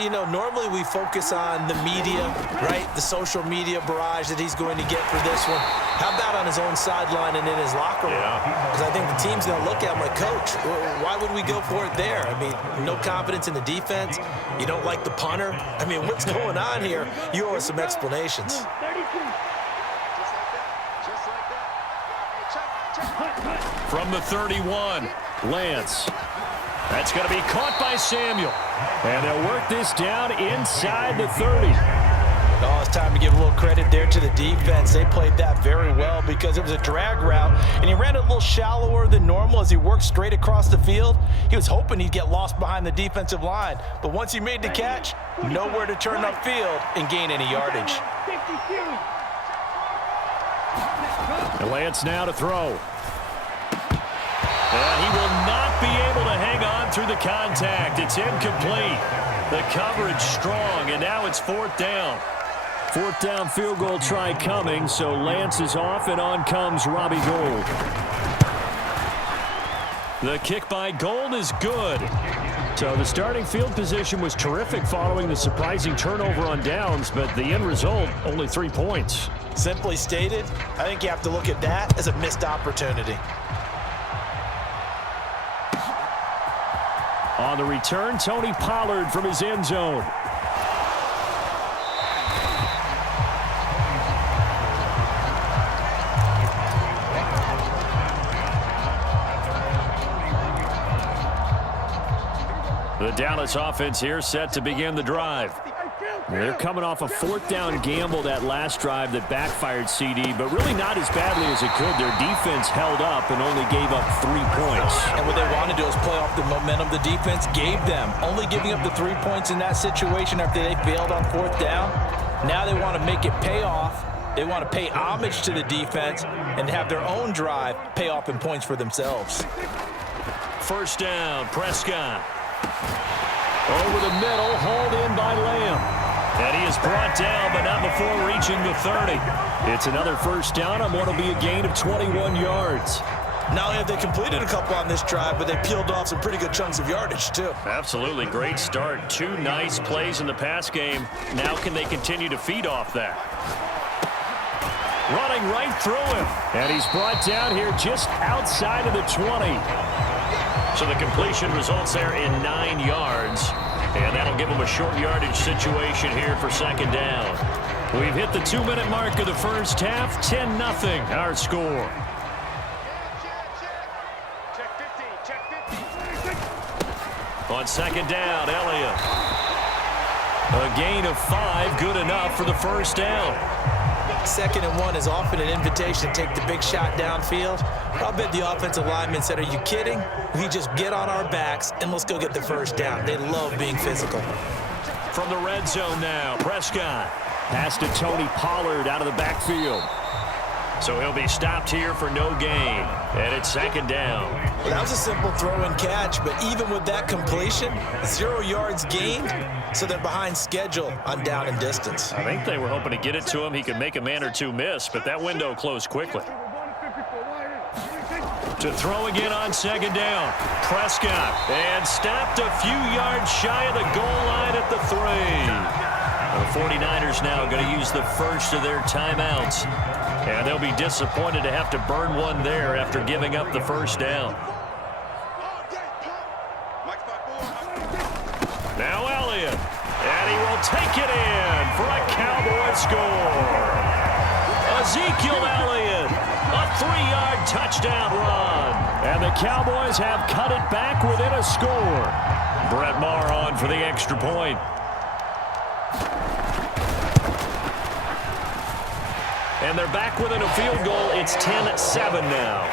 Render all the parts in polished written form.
And, you know, normally we focus on the media, right? The social media barrage that he's going to get for this one. How about on his own sideline and in his locker room? Because I think the team's going to look at him like, Coach, why would we go for it there? I mean, no confidence in the defense. You don't like the punter. I mean, what's going on here? You owe us some explanations. From the 31, Lance. That's going to be caught by Samuel. And they'll work this down inside the 30. Oh, it's time to give a little credit there to the defense. They played that very well because it was a drag route, and he ran it a little shallower than normal as he worked straight across the field. He was hoping he'd get lost behind the defensive line, but once he made the catch, nowhere to turn upfield and gain any yardage. And Lance now to throw. And he will not be able to hang on through the contact. It's incomplete. The coverage strong, and now it's 4th down. 4th down field goal try coming, so Lance is off, and on comes Robbie Gould. The kick by Gould is good. So the starting field position was terrific following the surprising turnover on downs, but the end result, only 3 points. Simply stated, I think you have to look at that as a missed opportunity. On the return, Tony Pollard from his end zone. The Dallas offense here set to begin the drive. They're coming off a 4th down gamble that last drive that backfired, CD, but really not as badly as it could. Their defense held up and only gave up 3 points. And what they want to do is play off the momentum the defense gave them. Only giving up the 3 points in that situation after they failed on 4th down. Now they want to make it pay off. They want to pay homage to the defense and have their own drive pay off in points for themselves. 1st down, Prescott. Over the middle, hauled in by Lamb. And he is brought down, but not before reaching the 30. It's another 1st down on what will be a gain of 21 yards. Not only have they completed a couple on this drive, but they peeled off some pretty good chunks of yardage, too. Absolutely. Great start. 2 nice plays in the pass game. Now can they continue to feed off that? Running right through him. And he's brought down here just outside of the 20. So the completion results there in 9 yards. And that'll give them a short yardage situation here for 2nd down. We've hit the 2-minute mark of the first half. 10-0 our score. On 2nd down, Elliott. A gain of 5, good enough for the 1st down. 2nd and 1 is often an invitation to take the big shot downfield. I'll bet the offensive lineman said, are you kidding? We just get on our backs and let's go get the 1st down. They love being physical. From the red zone now, Prescott. Pass to Tony Pollard out of the backfield. So he'll be stopped here for no gain. And it's 2nd down. Well, that was a simple throw and catch, but even with that completion, 0 yards gained, so they're behind schedule on down and distance. I think they were hoping to get it to him. He could make a man or two miss, but that window closed quickly. To throw again on 2nd down. Prescott. And stopped a few yards shy of the goal line at the 3. The 49ers now going to use the first of their timeouts. And they'll be disappointed to have to burn one there after giving up the 1st down. Now Elliott. And he will take it in for a Cowboy score. Ezekiel Elliott. A 3-yard touchdown run. And the Cowboys have cut it back within a score. Brett Maher on for the extra point. And they're back within a field goal. It's 10-7 now.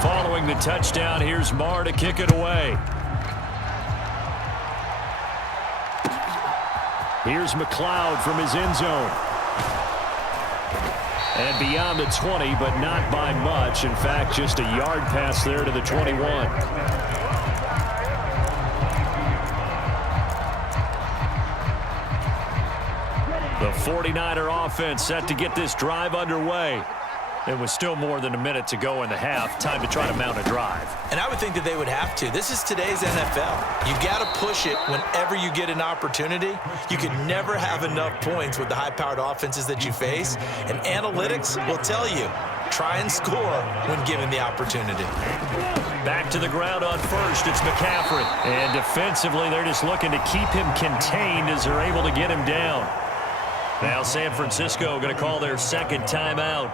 Following the touchdown, here's Maher to kick it away. Here's McLeod from his end zone. And beyond the 20, but not by much. In fact, just a yard pass there to the 21. The 49er offense set to get this drive underway. It was still more than a minute to go in the half. Time to try to mount a drive. And I would think that they would have to. This is today's NFL. You got to push it whenever you get an opportunity. You can never have enough points with the high-powered offenses that you face. And analytics will tell you, try and score when given the opportunity. Back to the ground on first. It's McCaffrey. And defensively, they're just looking to keep him contained as they're able to get him down. Now San Francisco going to call their second timeout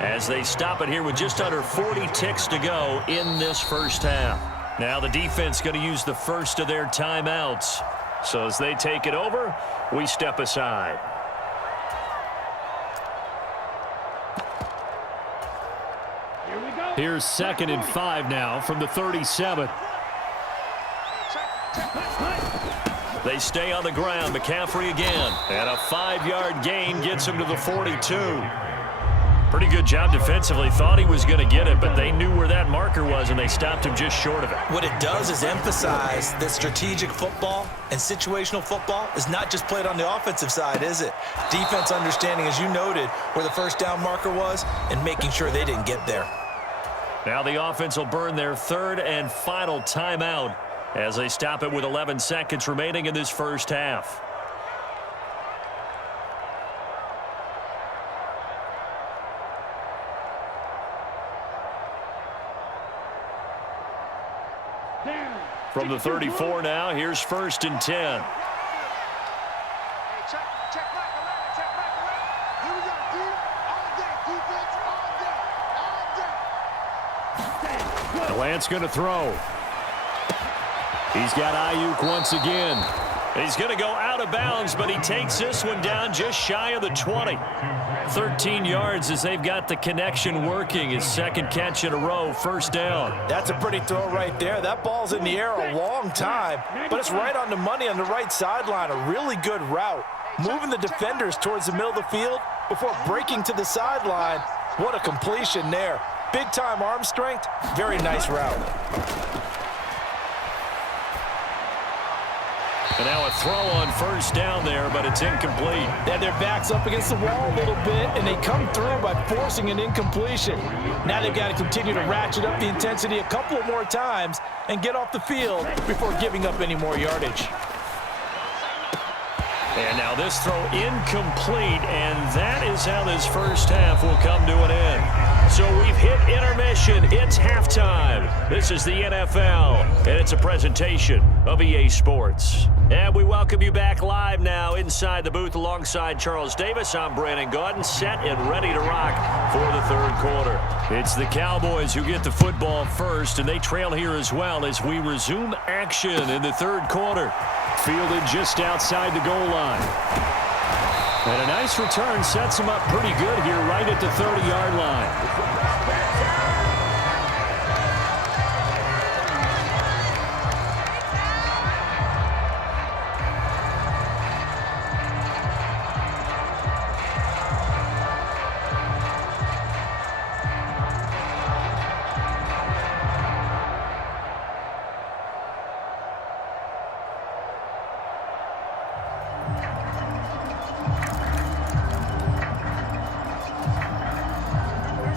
as they stop it here with just under 40 ticks to go in this first half. Now the defense going to use the first of their timeouts. So as they take it over, we step aside. Here's 2nd and 5 now from the 37. They stay on the ground. McCaffrey again. And a 5-yard gain gets him to the 42. Pretty good job defensively. Thought he was going to get it, but they knew where that marker was, and they stopped him just short of it. What it does is emphasize that strategic football and situational football is not just played on the offensive side, is it? Defense understanding, as you noted, where the first down marker was and making sure they didn't get there. Now the offense will burn their third and final timeout as they stop it with 11 seconds remaining in this first half. From the 34 now, here's 1st and 10. Lance going to throw. He's got Ayuk once again. He's going to go out of bounds, but he takes this one down just shy of the 20. 13 yards as they've got the connection working. His second catch in a row, first down. That's a pretty throw right there. That ball's in the air a long time, but it's right on the money on the right sideline. A really good route. Moving the defenders towards the middle of the field before breaking to the sideline. What a completion there. Big-time arm strength. Very nice route. And now a throw on first down there, but it's incomplete. Yeah, their back's up against the wall a little bit, and they come through by forcing an incompletion. Now they've got to continue to ratchet up the intensity a couple of more times and get off the field before giving up any more yardage. And now this throw incomplete, and that is how this first half will come to an end. So we've hit intermission. It's halftime. This is the NFL, and it's a presentation of EA Sports. And we welcome you back live now inside the booth alongside Charles Davis. I'm Brandon Gaudin, set and ready to rock for the third quarter. It's the Cowboys who get the football first, and they trail here as well as we resume action in the third quarter. Fielded just outside the goal line. And a nice return sets him up pretty good here right at the 30-yard line.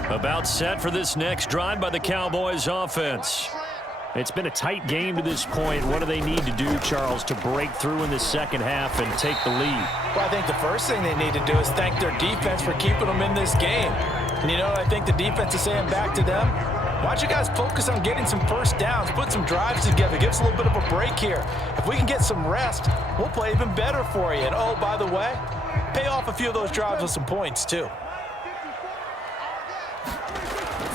About set for this next drive by the Cowboys offense. It's been a tight game to this point. What do they need to do, Charles, to break through in the second half and take the lead? Well, I think the first thing they need to do is thank their defense for keeping them in this game. And you know, I think the defense is saying back to them, why don't you guys focus on getting some first downs, put some drives together, give us a little bit of a break here. If we can get some rest, we'll play even better for you. And oh, by the way, pay off a few of those drives with some points too.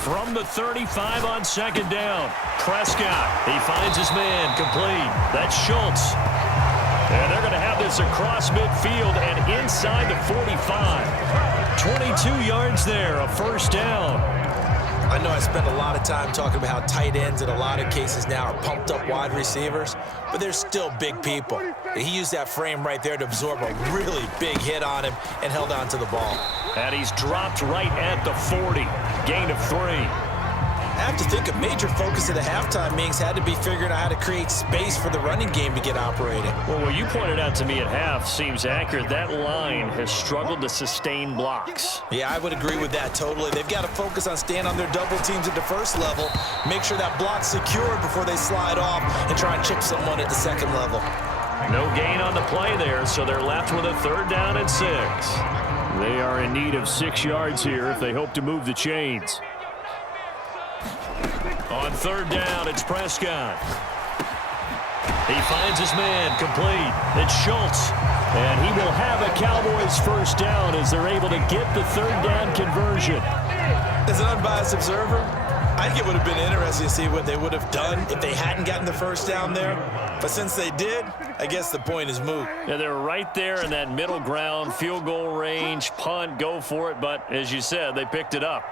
From the 35 on second down, Prescott, he finds his man, complete. That's Schultz. And they're going to have this across midfield and inside the 45. 22 yards there, a first down. I know I spend a lot of time talking about how tight ends in a lot of cases now are pumped up wide receivers, but they're still big people. He used that frame right there to absorb a really big hit on him and held on to the ball. And he's dropped right at the 40. Gain of 3. I have to think a major focus of the halftime meetings had to be figuring out how to create space for the running game to get operating. Well, what you pointed out to me at half seems accurate. That line has struggled to sustain blocks. Yeah, I would agree with that totally. They've got to focus on staying on their double teams at the first level, make sure that block's secured before they slide off and try and chip someone at the second level. No gain on the play there, so they're left with a 3rd down and 6. They are in need of 6 yards here if they hope to move the chains. On 3rd down, it's Prescott. He finds his man, complete. It's Schultz. And he will have a Cowboys 1st down as they're able to get the 3rd down conversion. As an unbiased observer, I think it would have been interesting to see what they would have done if they hadn't gotten the 1st down there. But since they did, I guess the point is moot. Yeah, they're right there in that middle ground, field goal range, punt, go for it. But as you said, they picked it up.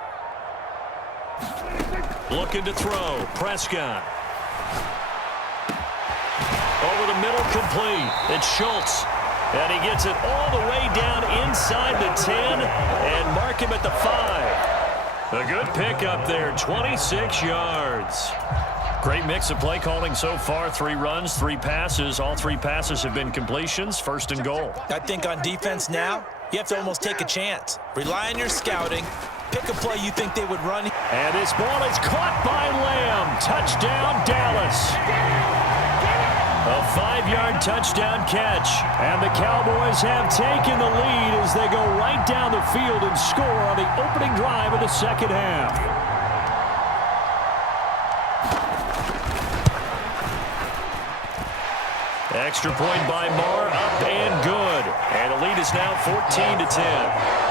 Looking to throw, Prescott. Over the middle, complete. It's Schultz. And he gets it all the way down inside the 10 and mark him at the 5. A good pickup there, 26 yards. Great mix of play calling so far. 3 runs, 3 passes. All 3 passes have been completions. 1st and goal. I think on defense now, you have to almost take a chance. Rely on your scouting. Pick a play you think they would run. And this ball is caught by Lamb. Touchdown, Dallas. A 5-yard touchdown catch. And the Cowboys have taken the lead as they go right down the field and score on the opening drive of the 2nd half. Extra point by Marr, up and good. And the lead is now 14-10.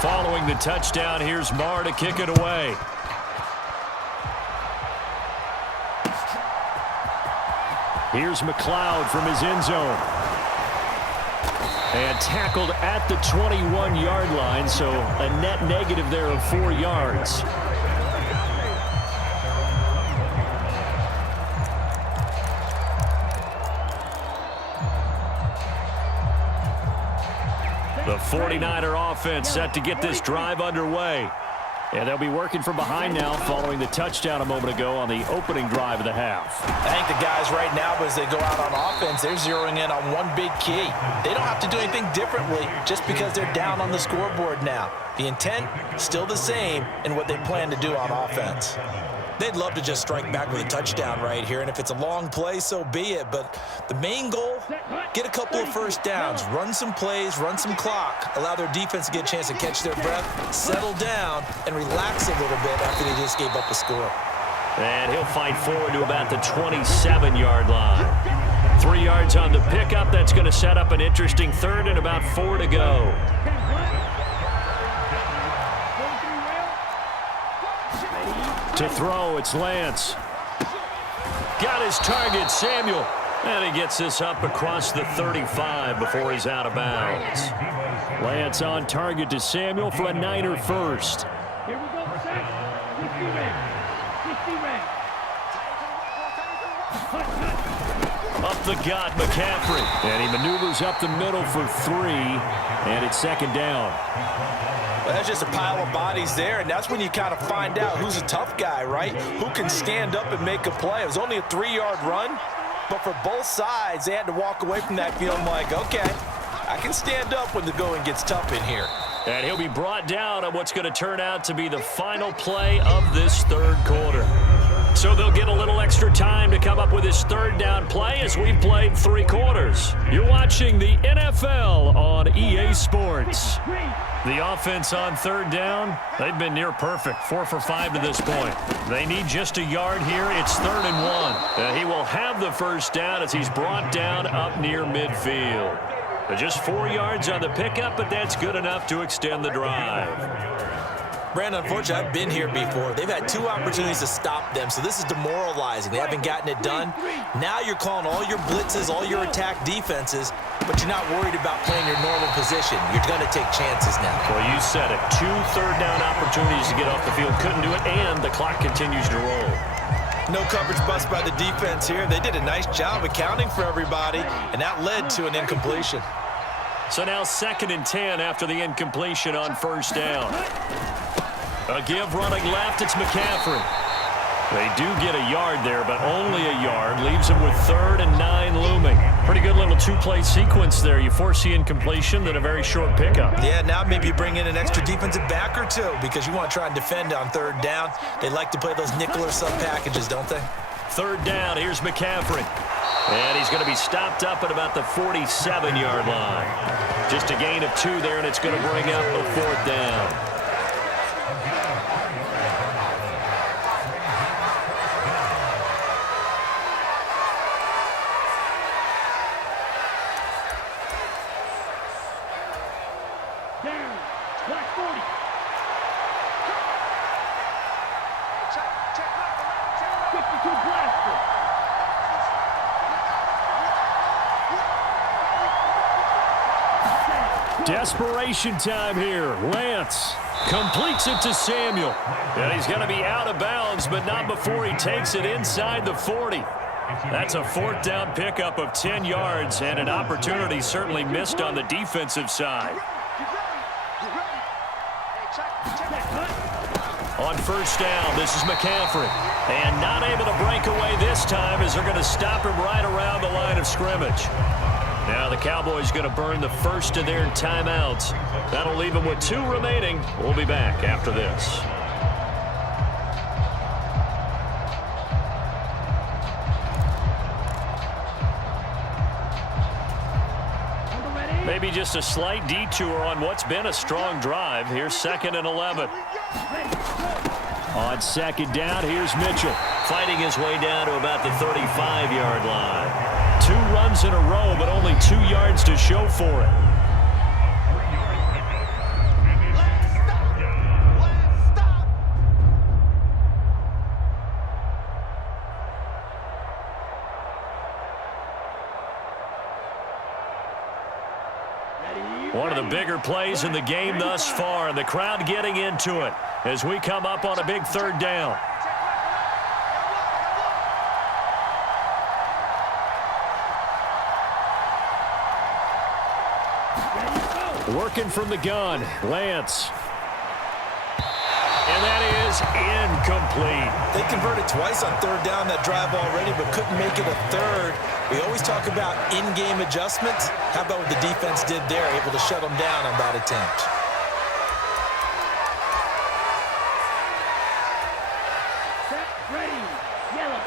Following the touchdown, here's Marr to kick it away. Here's McLeod from his end zone. And tackled at the 21-yard line, so a net negative there of 4 yards. The 49er offense set to get this drive underway. And they'll be working from behind now following the touchdown a moment ago on the opening drive of the half. I think the guys right now, as they go out on offense, they're zeroing in on one big key. They don't have to do anything differently just because they're down on the scoreboard now. The intent, still the same in what they plan to do on offense. They'd love to just strike back with a touchdown right here, and if it's a long play, so be it. But the main goal, get a couple of 1st downs, run some plays, run some clock, allow their defense to get a chance to catch their breath, settle down, and relax a little bit after they just gave up a score. And he'll fight forward to about the 27-yard line. 3 yards on the pickup. That's going to set up an interesting 3rd and about 4 to go. To throw, it's Lance. Got his target, Samuel. And he gets this up across the 35 before he's out of bounds. Lance on target to Samuel for a Niner 1st. Here we go, set. 60 red. 60 red. Up the gut, McCaffrey. And he maneuvers up the middle for 3. And it's 2nd down. Well, that's just a pile of bodies there, and that's when you kind of find out who's a tough guy, right? Who can stand up and make a play. It was only a 3-yard run, but for both sides, they had to walk away from that feeling like, okay, I can stand up when the going gets tough in here. And he'll be brought down on what's going to turn out to be the final play of this 3rd quarter. So they'll get a little extra time to come up with his 3rd down play as we've played 3 quarters. You're watching the NFL on EA Sports. The offense on 3rd down, they've been near perfect, 4 for 5 to this point. They need just a yard here. It's 3rd and 1. He will have the 1st down as he's brought down up near midfield. Just 4 yards on the pickup, but that's good enough to extend the drive. Brandon, unfortunately, I've been here before. They've had 2 opportunities to stop them, so this is demoralizing. They haven't gotten it done. Now you're calling all your blitzes, all your attack defenses. but you're not worried about playing your normal position. You're going to take chances now. Well, you said it. 2 third-down opportunities to get off the field. Couldn't do it, and the clock continues to roll. No coverage bust by the defense here. They did a nice job accounting for everybody, and that led to an incompletion. So now 2nd and 10 after the incompletion on 1st down. A give running left, it's McCaffrey. They do get a yard there, but only a yard. Leaves them with 3rd and 9 looming. Pretty good little 2-play sequence there. You force the incompletion, then a very short pickup. Yeah, now maybe you bring in an extra defensive back or 2 because you want to try and defend on 3rd down. They like to play those nickel or sub packages, don't they? 3rd down, here's McCaffrey. And he's going to be stopped up at about the 47-yard line. Just a gain of 2 there, and it's going to bring up a 4th down. Desperation time here. Lance completes it to Samuel. And he's going to be out of bounds, but not before he takes it inside the 40. That's a 4th down pickup of 10 yards and an opportunity certainly missed on the defensive side. On 1st down, this is McCaffrey. And not able to break away this time as they're going to stop him right around the line of scrimmage. Now the Cowboys going to burn the first of their timeouts. That'll leave them with 2 remaining. We'll be back after this. Maybe just a slight detour on what's been a strong drive. Here's 2nd and 11. On 2nd down, here's Mitchell. Fighting his way down to about the 35-yard line. 2 runs in a row, but only 2 yards to show for it. One of the bigger plays in the game thus far, and the crowd getting into it as we come up on a big 3rd down. Working from the gun, Lance. And that is incomplete. They converted twice on 3rd down that drive already, but couldn't make it a 3rd. We always talk about in-game adjustments. How about what the defense did there, able to shut them down on that attempt? Set, ready, yellow,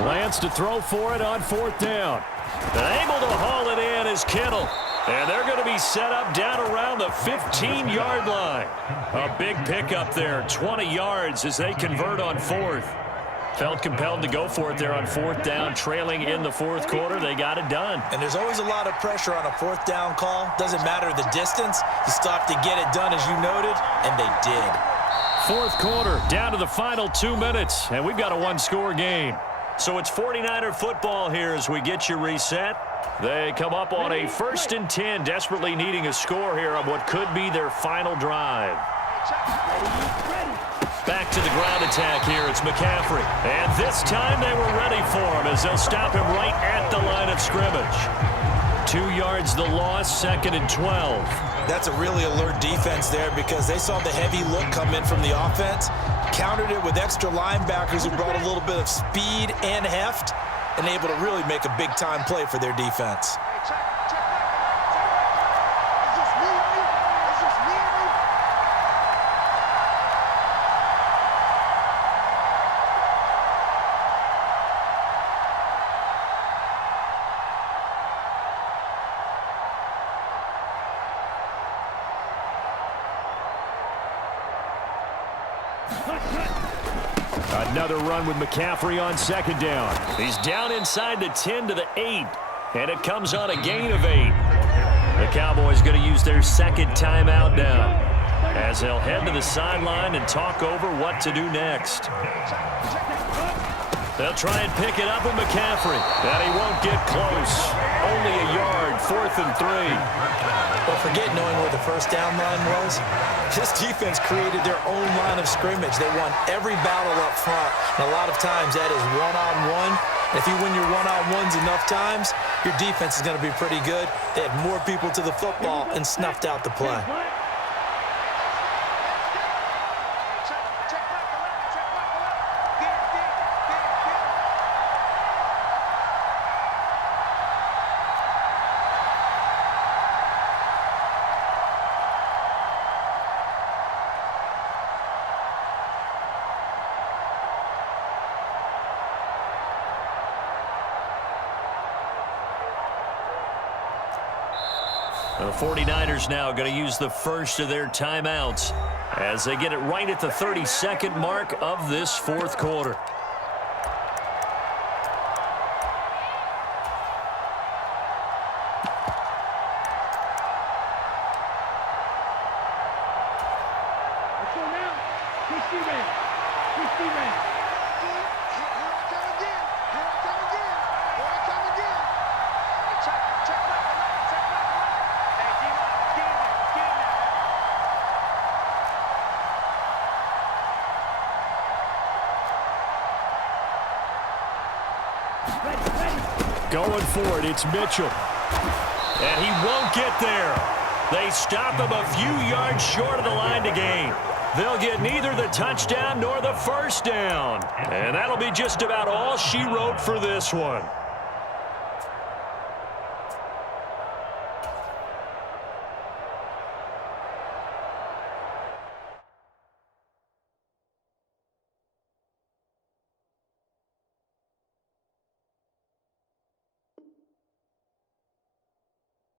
22. Lance to throw for it on 4th down. And able to haul it in is Kittle. And they're going to be set up down around the 15-yard line. A big pickup there, 20 yards as they convert on 4th. Felt compelled to go for it there on 4th down, trailing in the 4th quarter. They got it done. And there's always a lot of pressure on a 4th down call. Doesn't matter the distance. You stop to get it done, as you noted, and they did. 4th quarter, down to the final 2 minutes, and we've got a 1-score game. So it's 49er football here as we get you reset. They come up on a 1st and 10, desperately needing a score here on what could be their final drive. Back to the ground attack here. It's McCaffrey. And this time they were ready for him as they'll stop him right at the line of scrimmage. 2 yards the loss, 2nd and 12. That's a really alert defense there because they saw the heavy look come in from the offense, countered it with extra linebackers who brought a little bit of speed and heft, and able to really make a big-time play for their defense. Another run with McCaffrey on 2nd down. He's down inside the 10 to the 8, and it comes on a gain of 8. The Cowboys going to use their 2nd timeout now. as they'll head to the sideline and talk over what to do next. They'll try and pick it up with McCaffrey, and he won't get close. Only a yard, 4th and 3. Well, forget knowing where the first down line was. This defense created their own line of scrimmage. They won every battle up front, and a lot of times that is one-on-one. If you win your one-on-ones enough times, your defense is going to be pretty good. They had more people to the football and snuffed out the play. The 49ers now going to use the first of their timeouts as they get it right at the 32nd mark of this 4th quarter. So now, kissin. Going for it, it's Mitchell. And he won't get there. They stop him a few yards short of the line to gain. They'll get neither the touchdown nor the first down. And that'll be just about all she wrote for this one.